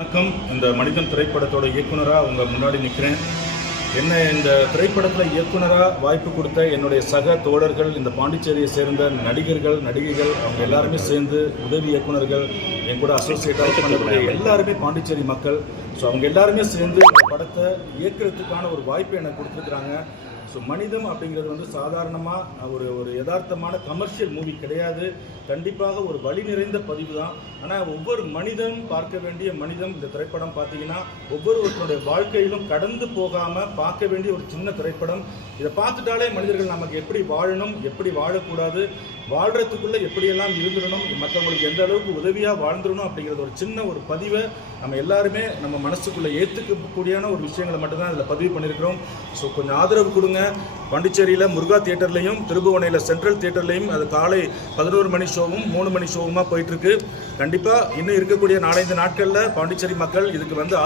வணக்கம். இந்த மனிதன் திரைப்படத்தோட இயக்குனராக உங்கள் முன்னாடி நிற்கிறேன். என்ன இந்த திரைப்படத்தில் இயக்குனராக வாய்ப்பு கொடுத்த என்னுடைய சக தோழர்கள், இந்த பாண்டிச்சேரியை சேர்ந்த நடிகர்கள், நடிகைகள், அவங்க எல்லாருமே சேர்ந்து உதவி இயக்குனர்கள், என் கூட அசோசியேட்டாக பண்ணக்கூடிய எல்லாருமே பாண்டிச்சேரி மக்கள். ஸோ அவங்க எல்லாருமே சேர்ந்து இந்த படத்தை இயக்கிறதுக்கான ஒரு வாய்ப்பை எனக்கு கொடுத்துருக்குறாங்க. ஸோ மனிதம் அப்படிங்கிறது வந்து சாதாரணமாக ஒரு யதார்த்தமான கமர்ஷியல் மூவி கிடையாது. கண்டிப்பாக ஒரு வழி நிறைந்த பதிவு தான். ஆனால் ஒவ்வொரு மனிதனும் பார்க்க வேண்டிய மனிதம் இந்த திரைப்படம் பார்த்தீங்கன்னா ஒவ்வொருவருடைய வாழ்க்கையிலும் கடந்து போகாமல் பார்க்க வேண்டிய ஒரு சின்ன திரைப்படம். இதை பார்த்துட்டாலே மனிதர்கள் நமக்கு எப்படி வாழணும், எப்படி வாழக்கூடாது, வாழ்கிறதுக்குள்ளே எப்படியெல்லாம் இருந்துடணும், மற்றவங்களுக்கு எந்த அளவுக்கு உதவியாக வாழ்ந்துடணும் அப்படிங்கிறது ஒரு சின்ன ஒரு பதிவை நம்ம எல்லாருமே நம்ம மனசுக்குள்ளே ஏற்றுக்கக்கூடியான ஒரு விஷயங்களை மட்டும்தான் இதில் பதிவு பண்ணியிருக்கிறோம். ஸோ கொஞ்சம் ஆதரவு கொடுங்க. பாண்டிச்சேரியில் முருகா தியேட்டர்லையும் திருபுவனையில் சென்ட்ரல் தியேட்டர்லையும் அது காலை 11 மணி ஷோவும் 3 மணி ஷோவுமா போயிட்டுருக்கு. கண்டிப்பாக இன்னும் இருக்கக்கூடிய 4-5 நாட்களில் பாண்டிச்சேரி மக்கள் இதுக்கு வந்து